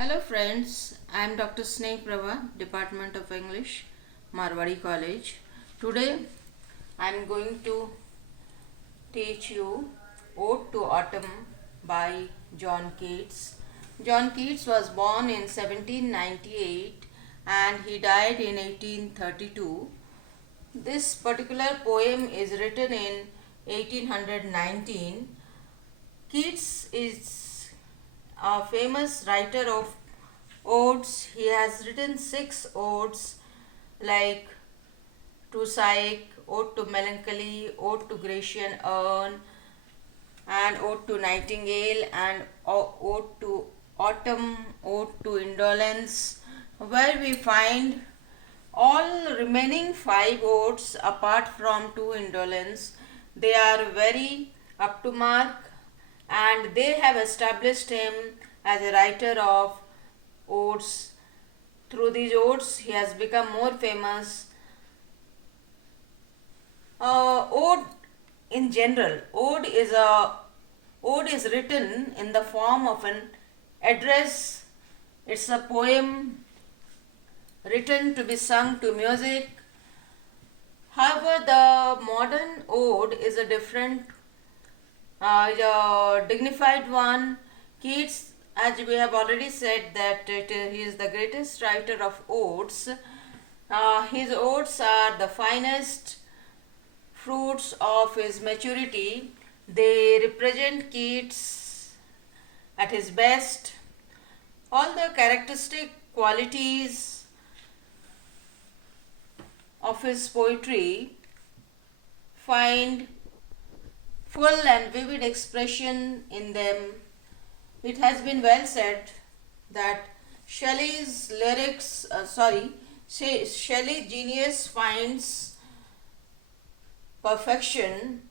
Hello friends, I am Dr. Prabha, Department of English, Marwari College. Today I am going to teach you Ode to Autumn by John Keats. John Keats was born in 1798 and he died in 1832. This particular poem is written in 1819. Keats is a famous writer of odes. He has written 6 odes like to Psyche, Ode to Melancholy, Ode to Grecian Urn, and Ode to Nightingale, and Ode to Autumn, Ode to Indolence, where we find all remaining 5 odes apart from 2 indolence. They are very up to mark and they have established him as a writer of odes. Through these odes, he has become more famous. Ode in general, ode is written in the form of an address. It's a poem written to be sung to music. However, the modern ode is a different, dignified one. Keats, as we have already said, that he is the greatest writer of odes. His odes are the finest fruits of his maturity. They represent Keats at his best. All the characteristic qualities of his poetry find full and vivid expression in them. It has been well said that Shelley's genius perfection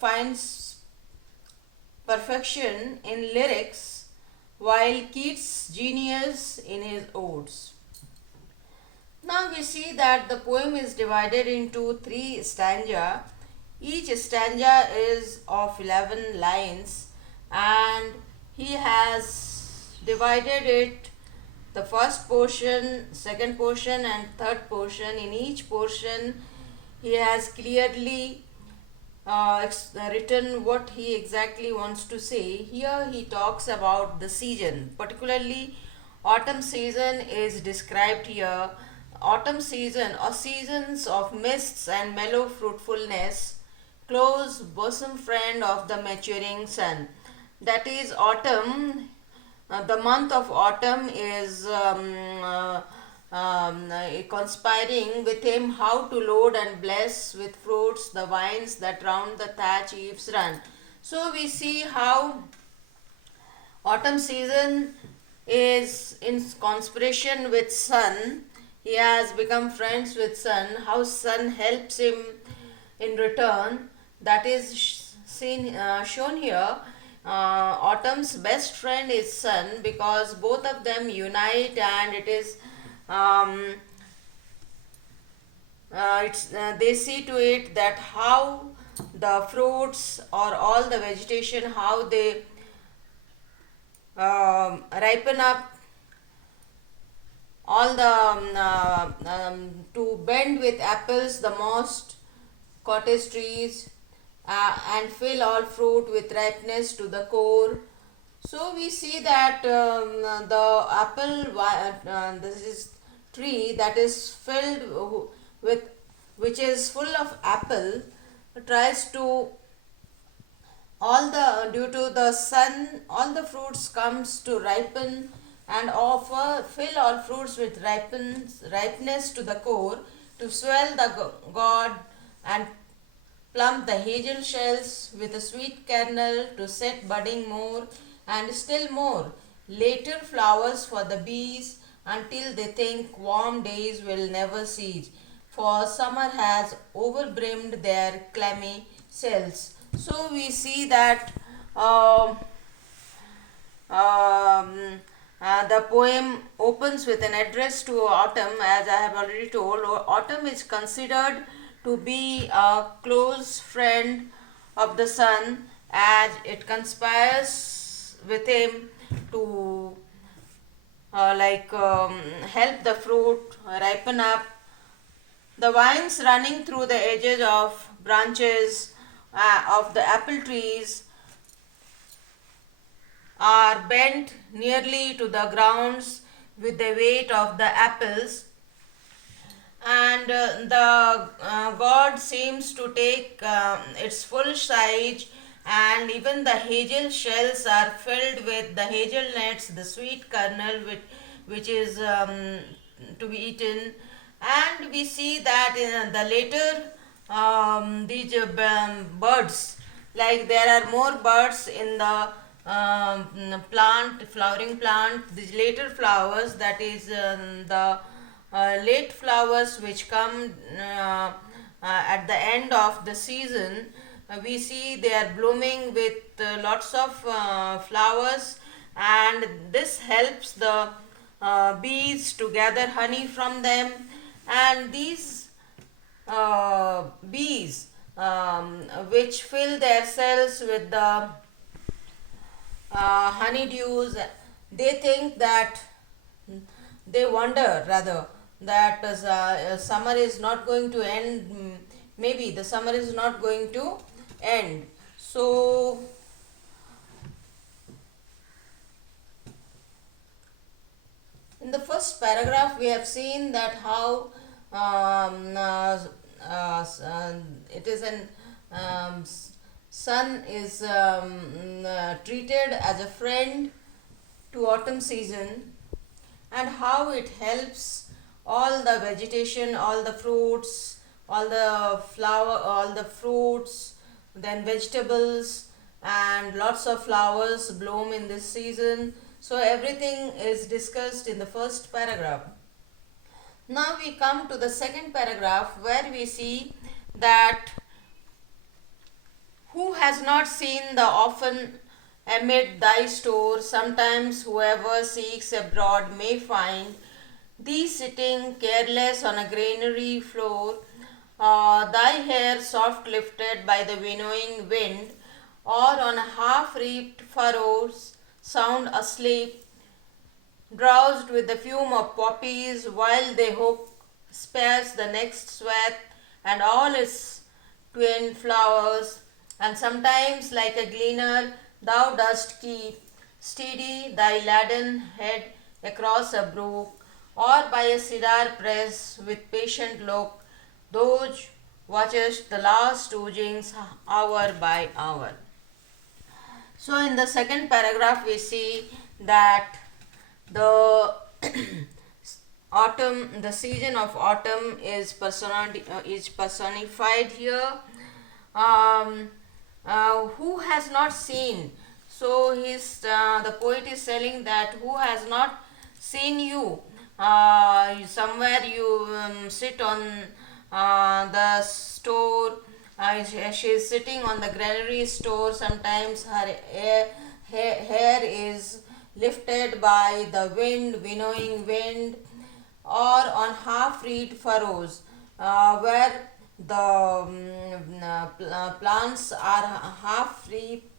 finds perfection in lyrics, while Keats' genius in his odes. Now we see that the poem is divided into 3 stanzas. Each stanza is of 11 lines and he has divided it the first portion, second portion and third portion. In each portion he has clearly written what he exactly wants to say. Here he talks about the season, particularly autumn season is described here. Autumn season or seasons of mists and mellow fruitfulness, close bosom friend of the maturing sun. That is autumn. The month of autumn is conspiring with him how to load and bless with fruits the vines that round the thatch eaves run. So we see how autumn season is in conspiration with sun. He has become friends with sun. How sun helps him in return, that is shown here. Autumn's best friend is sun because both of them unite, and it is they see to it that how the fruits or all the vegetation, how they ripen up, all the to bend with apples the most cottage trees, and fill all fruit with ripeness to the core. So we see that the this is tree that is filled with, which is full of apple, tries to due to the sun, all the fruits comes to ripen and offer fill all fruits with ripeness to the core, to swell the god and plump the hazel shells with a sweet kernel, to set budding more and still more later flowers for the bees, until they think warm days will never cease, for summer has overbrimmed their clammy cells. So we see that the poem opens with an address to autumn. As I have already told, autumn is considered to be a close friend of the sun, as it conspires with him to help the fruit ripen up. The vines running through the edges of branches of the apple trees are bent nearly to the grounds with the weight of the apples, and the god seems to take its full size, and even the hazel shells are filled with the hazelnuts, the sweet kernel which is to be eaten. And we see that in the later these birds, like there are more birds in the flowering plant, these later flowers, that is the late flowers which come at the end of the season. We see they are blooming with lots of flowers, and this helps the bees to gather honey from them. And these bees which fill their cells with the honeydews, they think that, they wonder rather, that summer is not going to end. Maybe the summer is not going to end. So in the first paragraph we have seen that how it is an sun is treated as a friend to autumn season, and how it helps all the vegetation, all the fruits, all the flower, all the fruits, then vegetables, and lots of flowers bloom in this season. So everything is discussed in the first paragraph. Now we come to the second paragraph, where we see that who has not seen the often amid thy store, sometimes whoever seeks abroad may find thee sitting careless on a granary floor, thy hair soft lifted by the winnowing wind, or on half-reaped furrows sound asleep, drowsed with the fume of poppies, while they hope spares the next swath and all its twin flowers. And sometimes like a gleaner thou dost keep steady thy laden head across a brook, or by a cedar press with patient look thou watchest the last oozings hour by hour. So in the second paragraph we see that the autumn, the season of autumn is personified here. Who has not seen? So the poet is telling that who has not seen you? Somewhere you sit on the store. She is sitting on the granary store. Sometimes her hair is lifted by the wind, winnowing wind, or on half-reaped furrows, where the plants are half-reaped.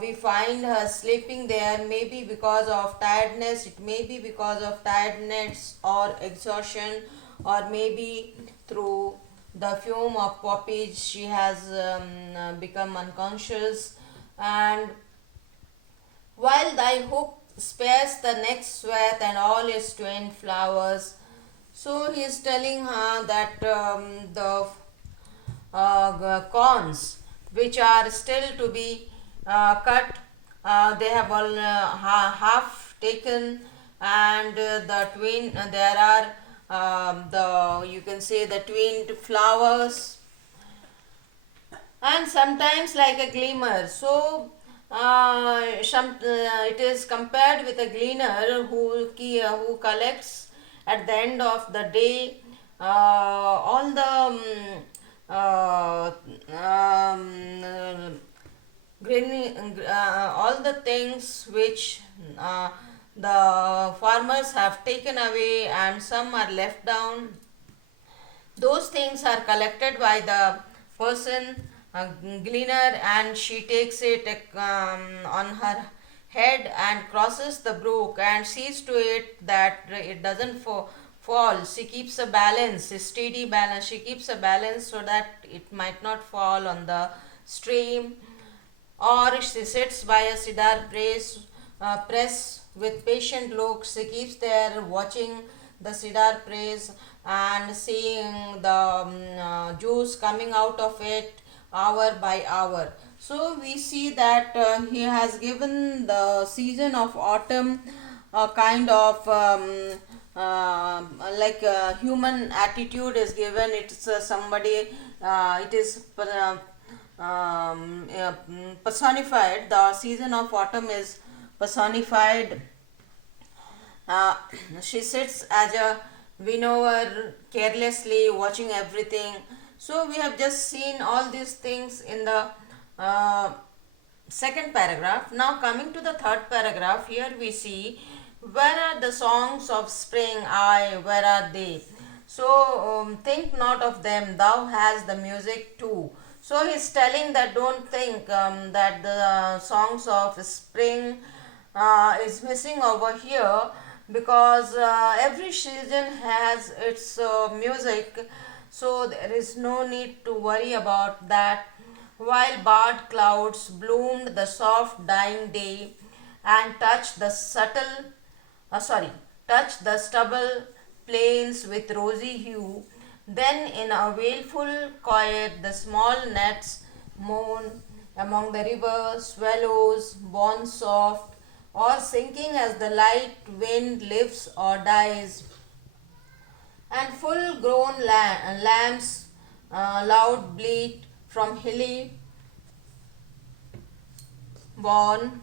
We find her sleeping there, maybe because of tiredness, it may be because of tiredness or exhaustion, or maybe through the fume of poppies she has become unconscious. And while thy hook spares the next swath and all its twin flowers. So he is telling her that the corns which are still to be cut, they have all half taken, and the twin, there are you can say the twinned flowers, and sometimes like a gleamer. So it is compared with a gleaner who collects at the end of the day all the all the things which the farmers have taken away, and some are left down. Those things are collected by the person, gleaner, and she takes it on her head and crosses the brook and sees to it that it doesn't fall. She keeps a balance, a steady balance. She keeps a balance so that it might not fall on the stream. Or she sits by a cedar press with patient looks. She keeps there watching the cedar press and seeing the juice coming out of it hour by hour. So we see that he has given the season of autumn a kind of like human attitude is given. It's somebody, it is personified. The season of autumn is personified. uh, she sits as a winnower, carelessly watching everything. So we have just seen all these things in the uh, second paragraph. Now coming to the third paragraph, here we see, where are the songs of spring? Aye, where are they? So think not of them, thou hast the music too. So he's telling that don't think that the songs of spring is missing over here, because every season has its music, so there is no need to worry about that. While barred clouds bloomed the soft dying day and touched the touched the stubble plains with rosy hue, then in a wailful choir the small gnats moan among the river swallows born soft, or sinking as the light wind lives or dies. And full grown lambs loud bleat from hilly bourne.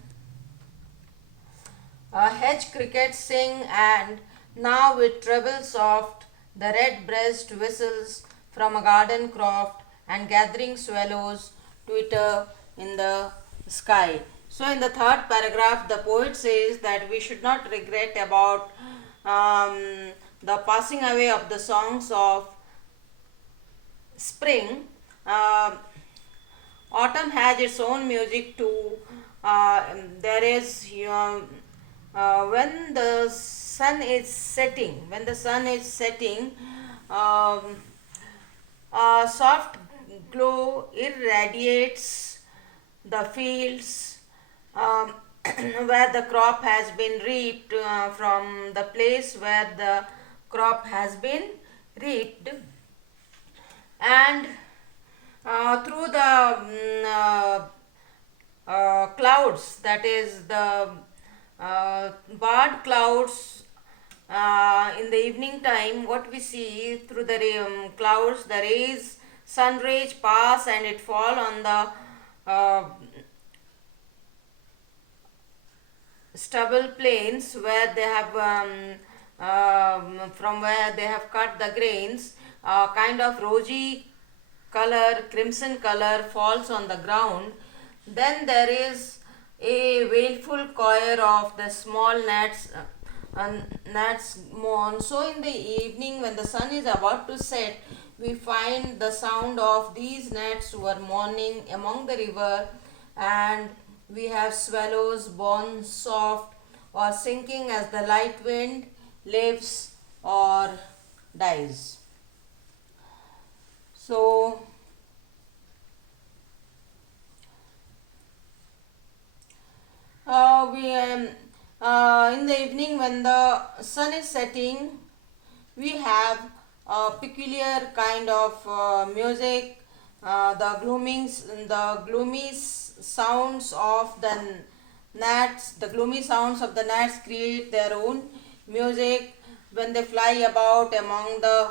Hedge crickets sing, and now with treble soft the red breast whistles from a garden croft, and gathering swallows twitter in the sky. So in the third paragraph, the poet says that we should not regret about the passing away of the songs of spring. Autumn has its own music too. There is when the sun is setting, um, a soft glow irradiates the fields where the crop has been reaped, from the place where the crop has been reaped, and through the clouds, that is the barred clouds, in the evening time, what we see through the clouds, the rays, sun rays pass and it fall on the stubble plains where they have from where they have cut the grains. Kind of rosy color, crimson color falls on the ground. Then there is a wailful choir of the small gnats mourn. So in the evening, when the sun is about to set, we find the sound of these gnats who are mourning among the river, and we have swallows born soft or sinking as the light wind lives or dies. So we in the evening, when the sun is setting, we have a peculiar kind of music. The gloomy sounds of the gnats create their own music when they fly about among the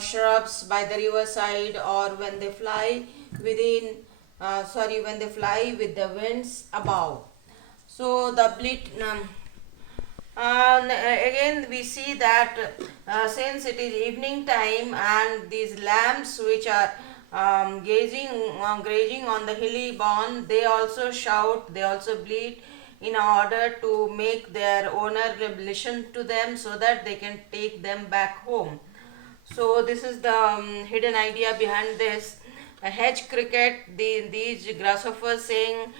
shrubs by the riverside, or when they fly when they fly with the winds above. So the again we see that since it is evening time, and these lambs which are grazing on the hilly bourne, they also shout, they also bleat in order to make their owner listen to them, so that they can take them back home. So this is the hidden idea behind this. A hedge cricket, these grasshoppers sing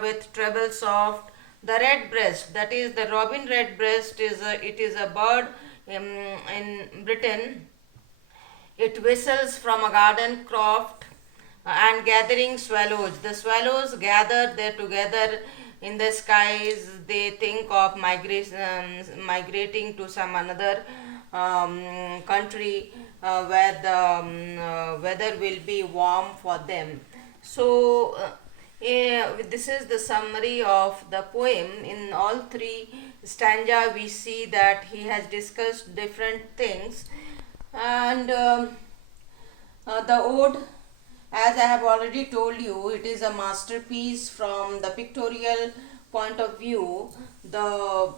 with treble soft. The red breast, that is the robin redbreast, it is a bird in Britain. It whistles from a garden croft and gathering swallows. The swallows gather there together in the skies. They think of migrating to some another country where the weather will be warm for them. So, this is the summary of the poem. In all three stanza, we see that he has discussed different things, and the ode, as I have already told you, it is a masterpiece from the pictorial point of view. The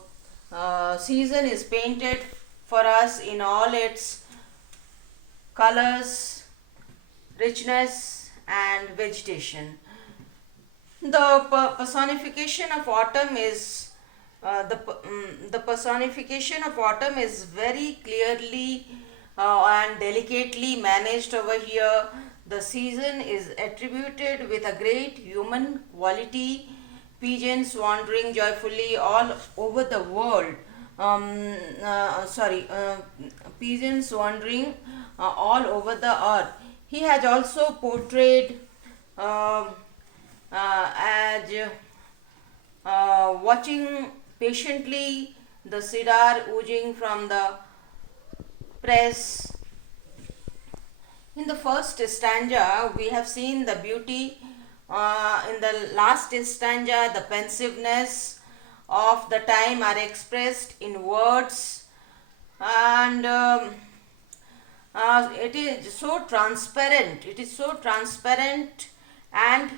season is painted for us in all its colors, richness, and vegetation. The personification of autumn is the personification of autumn is very clearly and delicately managed over here. The season is attributed with a great human quality. Pigeons wandering joyfully all over the world. Pigeons wandering all over the earth. He has also portrayed as watching patiently the cedar oozing from the press. In the first stanza, we have seen the beauty. In the last stanza, the pensiveness of the time are expressed in words, and it is so transparent. It is so transparent and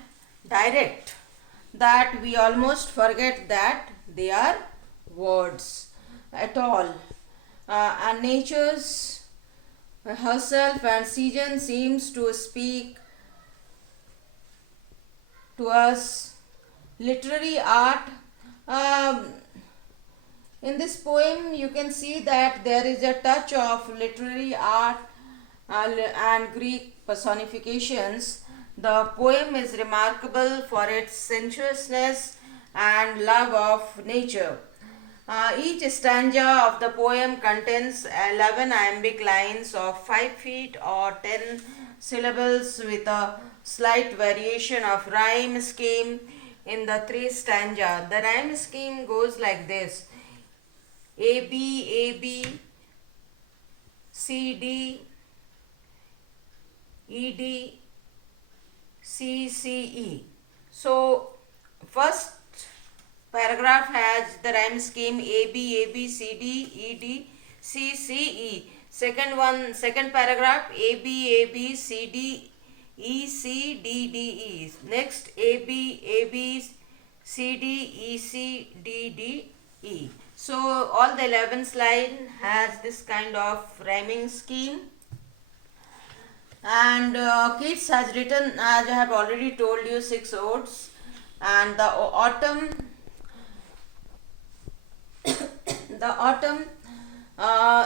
direct that we almost forget that they are words at all. And nature's herself and season seems to speak to us. Literary art, in this poem you can see that there is a touch of literary art and Greek personifications. The poem is remarkable for its sensuousness and love of nature. Each stanza of the poem contains 11 iambic lines of 5 feet or 10 syllables with a slight variation of rhyme scheme in the three stanza. The rhyme scheme goes like this: A B, C D, E D, C C E. So, first paragraph has the rhyme scheme A B, C D, E D, C C E. Second paragraph A B, C D, E C D D E. Next A B, C D, E C D D E. So all the 11th line has this kind of rhyming scheme. And Keats has written, as I have already told you, 6 odes. And the autumn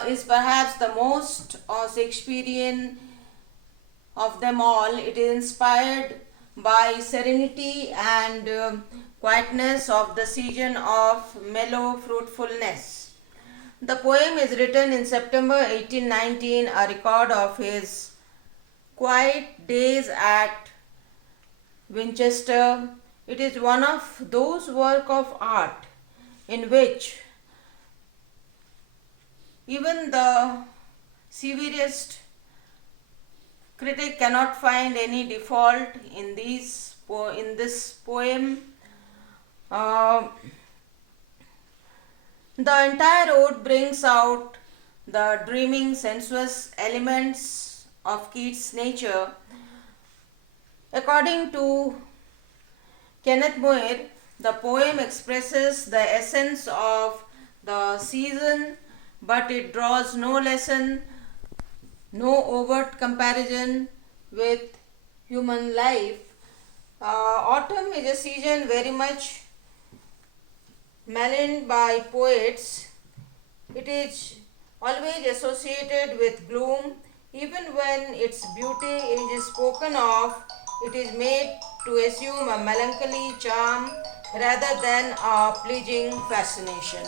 is perhaps the most Shakespearean of them all. It is inspired by serenity and quietness of the season of mellow fruitfulness. The poem is written in September 1819, a record of his quiet days at Winchester. It is one of those works of art in which even the severest critic cannot find any default in this poem. The entire ode brings out the dreaming, sensuous elements of Keats' nature. According to Kenneth Moore, the poem expresses the essence of the season, but it draws no lesson, no overt comparison with human life. Autumn is a season very much maligned by poets. It is always associated with gloom. Even when its beauty is spoken of, it is made to assume a melancholy charm rather than a pleasing fascination.